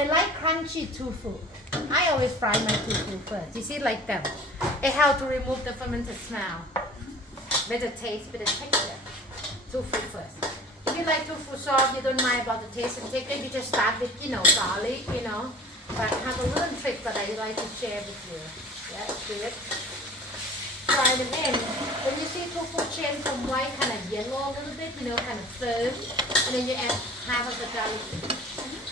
I like crunchy tofu. I always fry my tofu first. You see, like them. It helps to remove the fermented smell. Better taste, better texture. Tofu first. If you like tofu soft, you don't mind about the taste and texture, you just start with, garlic, But I have a little trick that I like to share with you. Yeah, do it. Fry them in. When you see tofu change from white, kind of yellow a little bit, kind of firm, and then you add half of the garlic.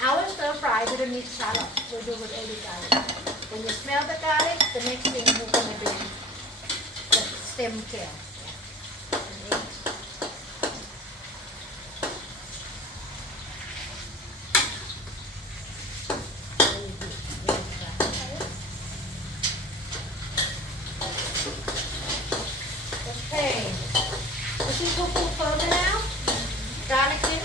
Our stir fry, we don't need shallot. We'll do with only garlic. When you smell the garlic, the next thing you're going to do the stem kale. Okay. You see tofu further now? Garlic in.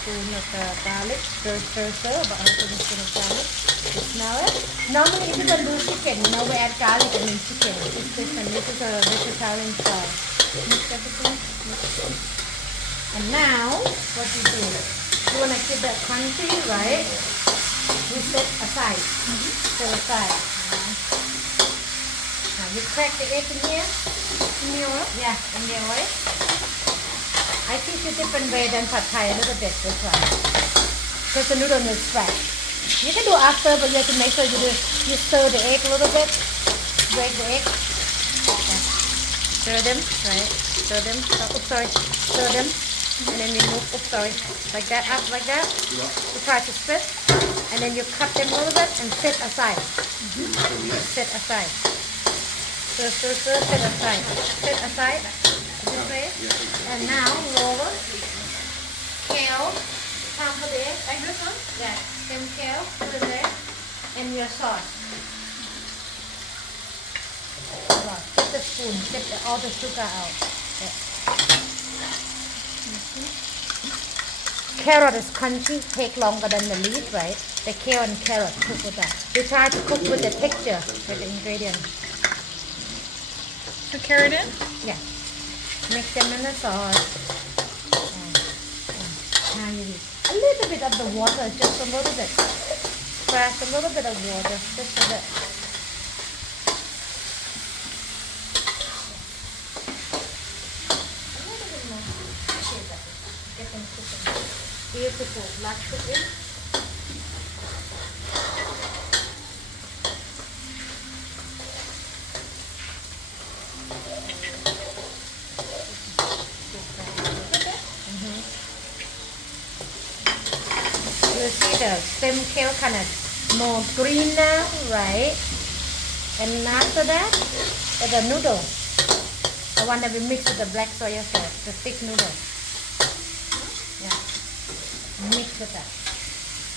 Spoon of garlic, stir, about half a teaspoon of garlic. You smell it? Normally, if you don't do chicken, we add garlic and then chicken. It's different. This is a vegetarian style. Mix everything. And now, what you do? You want to keep that crunchy, right? We set aside. Set aside. Now you crack the egg in here. In the oil? Yeah, in the oil. I teach you different way than pad Thai a little bit this one. Because the noodle is fresh. You can do after, but you have to make sure you stir the egg a little bit. Break the egg. Yeah. Stir them, right? Stir them. Oh, sorry. Stir them. And then you move, like that, up like that. You try to split. And then you cut them a little bit and set aside. Set aside. Stir, set aside. Set aside. This way. And now roll kale, time for the egg, like this one? Yeah, stem kale, put it there, and your sauce. Get the spoon, get all the sugar out. Yeah. Carrot is crunchy, take longer than the leaf, right? The kale and carrot, cook with that. You try to cook with the texture, with the ingredients. Put carrot in? Yeah. Mix them in the sauce. A little bit of the water, just a little bit. Splash a little bit of water, just a bit. A little bit more. Get them cooking. Beautiful. Let's put in. You see the stem kale kind of more green now, right? And after that, the noodle. The one that we mix with the black soy sauce, the thick noodle. Yeah. Mix with that.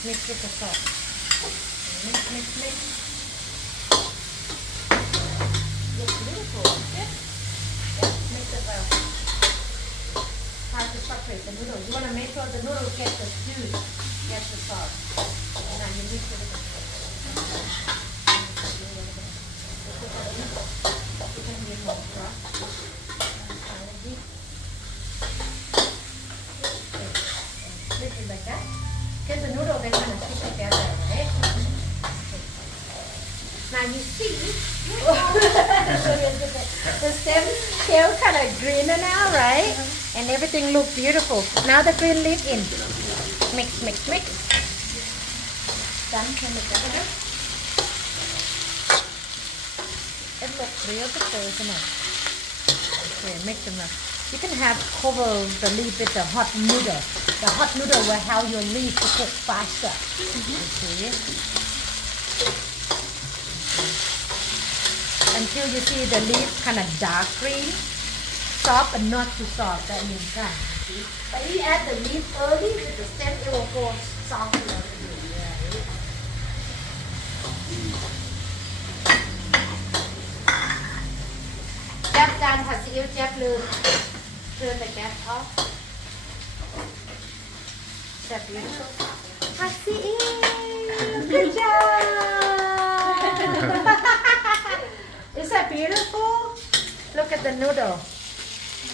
Mix with the sauce. Mix. Looks beautiful. Yeah. Mix it well. Try to separate the noodle. You want to make sure the noodle gets the juice. Get the sauce. And now you mix it with the sauce. You can get more broth. Mix it like that. Because the noodle they kind of stick together, right? Now you see, the stem kale kind of greener now, right? And everything looks beautiful. Now the green leaf in. Mix. Done. Can you get it? It looks real good, isn't it? Okay, mix them up. You can have cover the leaf with the hot noodle. The hot noodle will help your leaf to cook faster. You see? Until you see the leaf kind of dark green, soft but not too soft. That means done. But if you add the leaf early with the stem, it will go soft. Chép chanผัดซีอิ๊วchépลืมturn the gas off. That's beautiful. ผัดซีอิ๊ว Good job. Is that beautiful? Look at the noodle.